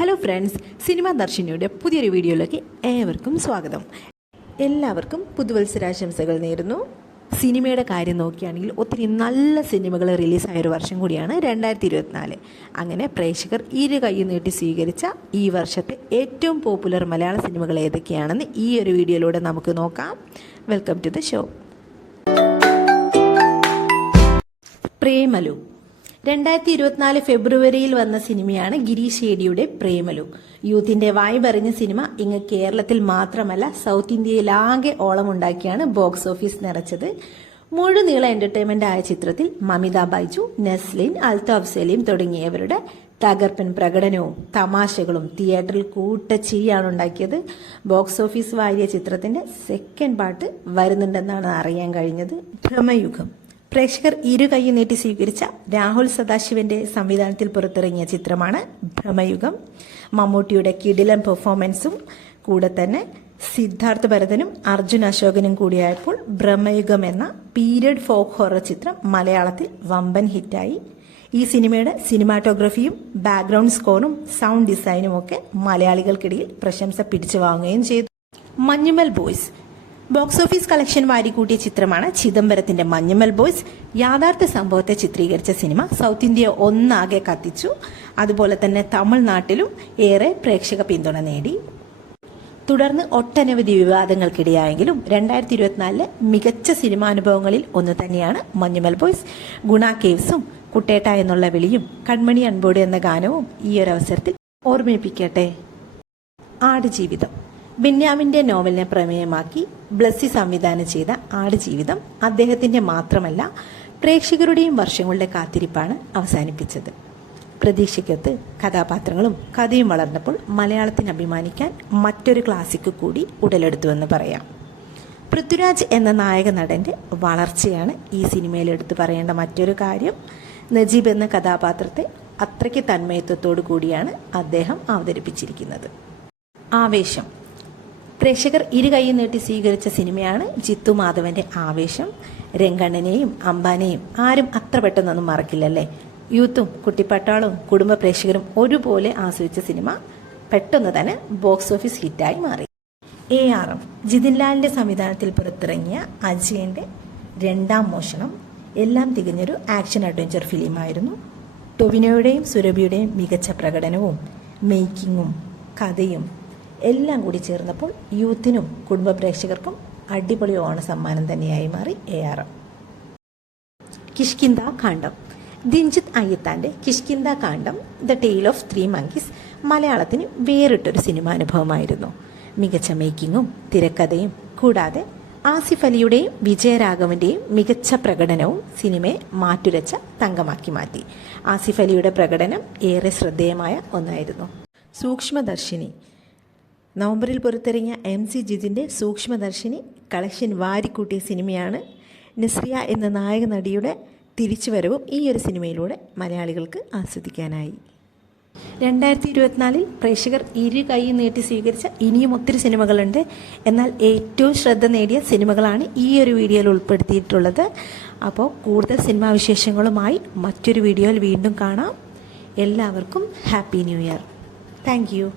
Hello friends, cinema ദർശിനിയുടെ പുതിയൊരു വീഡിയോയിലേക്ക് ഏവർക്കും സ്വാഗതം. എല്ലാവർക്കും പുതുവത്സരാശംസകൾ നേരുന്നു. സിനിമയുടെ കാര്യം നോക്കുകയാണെങ്കിൽ ഒത്തിരി നല്ല സിനിമകൾ റിലീസായ ഒരു വർഷം കൂടിയാണ് 2024. അങ്ങനെ പ്രേക്ഷകർ ഇരു കൈ നീട്ടി സ്വീകരിച്ച ഈ വർഷത്തെ ഏറ്റവും പോപ്പുലർ മലയാള സിനിമകൾ ഏതൊക്കെയാണെന്ന് ഈ ഒരു വീഡിയോയിലൂടെ നമുക്ക് നോക്കാം. Welcome to the show. Premalu 2024 ഫെബ്രുവരിയിൽ വന്ന സിനിമയാണ് ഗിരീഷ് ഏടിയുടെ പ്രേമലു. യൂത്തിൻ്റെ വായ്പറിഞ്ഞ സിനിമ ഇങ്ങ് കേരളത്തിൽ മാത്രമല്ല സൗത്ത് ഇന്ത്യയിലാകെ ഓളമുണ്ടാക്കിയാണ് ബോക്സ് ഓഫീസ് നിറച്ചത്. മുഴുനീള എന്റർടൈൻമെന്റ് ആയ ചിത്രത്തിൽ മമിത ബൈജു, നെസ്ലിൻ, അൽതാഫ് സലീം തുടങ്ങിയവരുടെ തകർപ്പൻ പ്രകടനവും തമാശകളും തിയേറ്ററിൽ കൂട്ടച്ചിരിയാണ് ഉണ്ടാക്കിയത്. ബോക്സ് ഓഫീസ് വാരിയ ചിത്രത്തിന്റെ സെക്കൻഡ് പാർട്ട് വരുന്നുണ്ടെന്നാണ് അറിയാൻ കഴിഞ്ഞത്. ഭ്രമയുഗം പ്രേക്ഷകർ ഇരു കൈ നീട്ടി സ്വീകരിച്ച രാഹുൽ സദാശിവന്റെ സംവിധാനത്തിൽ പുറത്തിറങ്ങിയ ചിത്രമാണ് ഭ്രമയുഗം. മമ്മൂട്ടിയുടെ കിടിലൻ പെർഫോമൻസും കൂടെ തന്നെ സിദ്ധാർത്ഥ് ഭരതനും അർജുൻ അശോകനും കൂടിയായപ്പോൾ ഭ്രമയുഗം എന്ന പീരിയഡ് ഫോക്ക് ഹൊറർ ചിത്രം മലയാളത്തിൽ വമ്പൻ ഹിറ്റായി. ഈ സിനിമയുടെ സിനിമാറ്റോഗ്രഫിയും ബാക്ക്ഗ്രൗണ്ട് സ്കോറും സൗണ്ട് ഡിസൈനും ഒക്കെ മലയാളികൾക്കിടയിൽ പ്രശംസ പിടിച്ചു വാങ്ങുകയും ചെയ്തു. Manjummel Boys box office collection വാരിക്കൂട്ടിയ ചിത്രമാണ് ചിദംബരത്തിന്റെ മഞ്ഞുമൽ ബോയ്സ്. യാഥാർത്ഥ്യ സംഭവത്തെ ചിത്രീകരിച്ച സിനിമ സൗത്ത് ഇന്ത്യ ഒന്നാകെ കത്തിച്ചു. അതുപോലെ തന്നെ തമിഴ്നാട്ടിലും ഏറെ പ്രേക്ഷക പിന്തുണ നേടി. തുടർന്ന് ഒട്ടനവധി വിവാദങ്ങൾക്കിടയായെങ്കിലും 2024 മികച്ച സിനിമാനുഭവങ്ങളിൽ ഒന്ന് തന്നെയാണ് മഞ്ഞുമൽ ബോയ്സ്. ഗുണ കേവ്സും കുട്ടേട്ട എന്നുള്ള വിളിയും കൺമണി അൻപോട് എന്ന ഗാനവും ഈ ഒരു അവസരത്തിൽ ഓർമ്മിപ്പിക്കട്ടെ. ആടുജീവിതം ബെന്യാമിന്റെ നോവലിനെ പ്രമേയമാക്കി ബ്ലസ്സി സംവിധാനം ചെയ്ത ആടുജീവിതം അദ്ദേഹത്തിന്റെ മാത്രമല്ല പ്രേക്ഷകരുടെയും വർഷങ്ങളുടെ കാത്തിരിപ്പാണ് അവസാനിപ്പിച്ചത്. പ്രതീക്ഷയ്ക്കൊത്ത് കഥാപാത്രങ്ങളും കഥയും വളർന്നപ്പോൾ മലയാളത്തിന് അഭിമാനിക്കാൻ മറ്റൊരു ക്ലാസിക് കൂടി ഉടലെടുത്തുവെന്ന് പറയാം. പൃഥ്വിരാജ് എന്ന നായക നടന്റെ വളർച്ചയാണ് ഈ സിനിമയിൽ എടുത്തു പറയേണ്ട മറ്റൊരു കാര്യം. നജീബ് എന്ന കഥാപാത്രത്തെ അത്രയ്ക്ക് തന്മയത്വത്തോടു കൂടിയാണ് അദ്ദേഹം അവതരിപ്പിച്ചിരിക്കുന്നത്. ആവേശം പ്രേക്ഷകർ ഇരു കൈ നീട്ടി സ്വീകരിച്ച സിനിമയാണ് ജിത്തു മാധവന്റെ ആവേശം. രംഗണ്ണനെയും അംബാനെയും ആരും അത്ര പെട്ടെന്നൊന്നും മറക്കില്ലല്ലേ. യൂത്തും കുട്ടിപ്പട്ടാളവും കുടുംബ പ്രേക്ഷകരും ഒരുപോലെ ആസ്വദിച്ച സിനിമ പെട്ടെന്ന് തന്നെ ബോക്സ് ഓഫീസ് ഹിറ്റായി മാറി. ARM ജിതിൻ ലാലിന്റെ സംവിധാനത്തിൽ പുറത്തിറങ്ങിയ അജയന്റെ രണ്ടാം മോഷണം എല്ലാം തികഞ്ഞൊരു ആക്ഷൻ അഡ്വഞ്ചർ ഫിലിമായിരുന്നു. ടൊവിനോയുടെയും സുരഭിയുടെയും മികച്ച പ്രകടനവും മേക്കിങ്ങും കഥയും എല്ലാം കൂടി ചേർന്നപ്പോൾ യൂത്തിനും കുടുംബ പ്രേക്ഷകർക്കും അടിപൊളി ഓണ സമ്മാനം തന്നെയായി മാറി ARM. കിഷ്കിന്ദ കാണ്ഡം ദിൻജിത്ത് അയ്യത്താന്റെ Kishkindha Kaandam the tale of 3 monkeys മലയാളത്തിന് വേറിട്ടൊരു സിനിമാനുഭവമായിരുന്നു. മികച്ച മേക്കിങ്ങും തിരക്കഥയും കൂടാതെ ആസിഫ് അലിയുടെയും വിജയരാഘവന്റെയും മികച്ച പ്രകടനവും സിനിമയെ മാറ്റുരച്ച തങ്കമാക്കി മാറ്റി. ആസിഫ് അലിയുടെ പ്രകടനം ഏറെ ശ്രദ്ധേയമായ ഒന്നായിരുന്നു. സൂക്ഷ്മദർശിനി നവംബറിൽ പുറത്തിറങ്ങിയ MC ജിതിൻ്റെ സൂക്ഷ്മദർശിനി കളക്ഷൻ വാരിക്കൂട്ടിയ സിനിമയാണ്. നസ്രിയ എന്ന നായക നടിയുടെ തിരിച്ചുവരവും ഈ ഒരു സിനിമയിലൂടെ മലയാളികൾക്ക് ആസ്വദിക്കാനായി. 2024 പ്രേക്ഷകർ ഇരു കൈ നീട്ടി സ്വീകരിച്ച ഇനിയും ഒത്തിരി സിനിമകളുണ്ട്. എന്നാൽ ഏറ്റവും ശ്രദ്ധ നേടിയ സിനിമകളാണ് ഈ ഒരു വീഡിയോയിൽ ഉൾപ്പെടുത്തിയിട്ടുള്ളത്. അപ്പോൾ കൂടുതൽ സിനിമാ വിശേഷങ്ങളുമായി മറ്റൊരു വീഡിയോയിൽ വീണ്ടും കാണാം. എല്ലാവർക്കും happy new year. Thank you.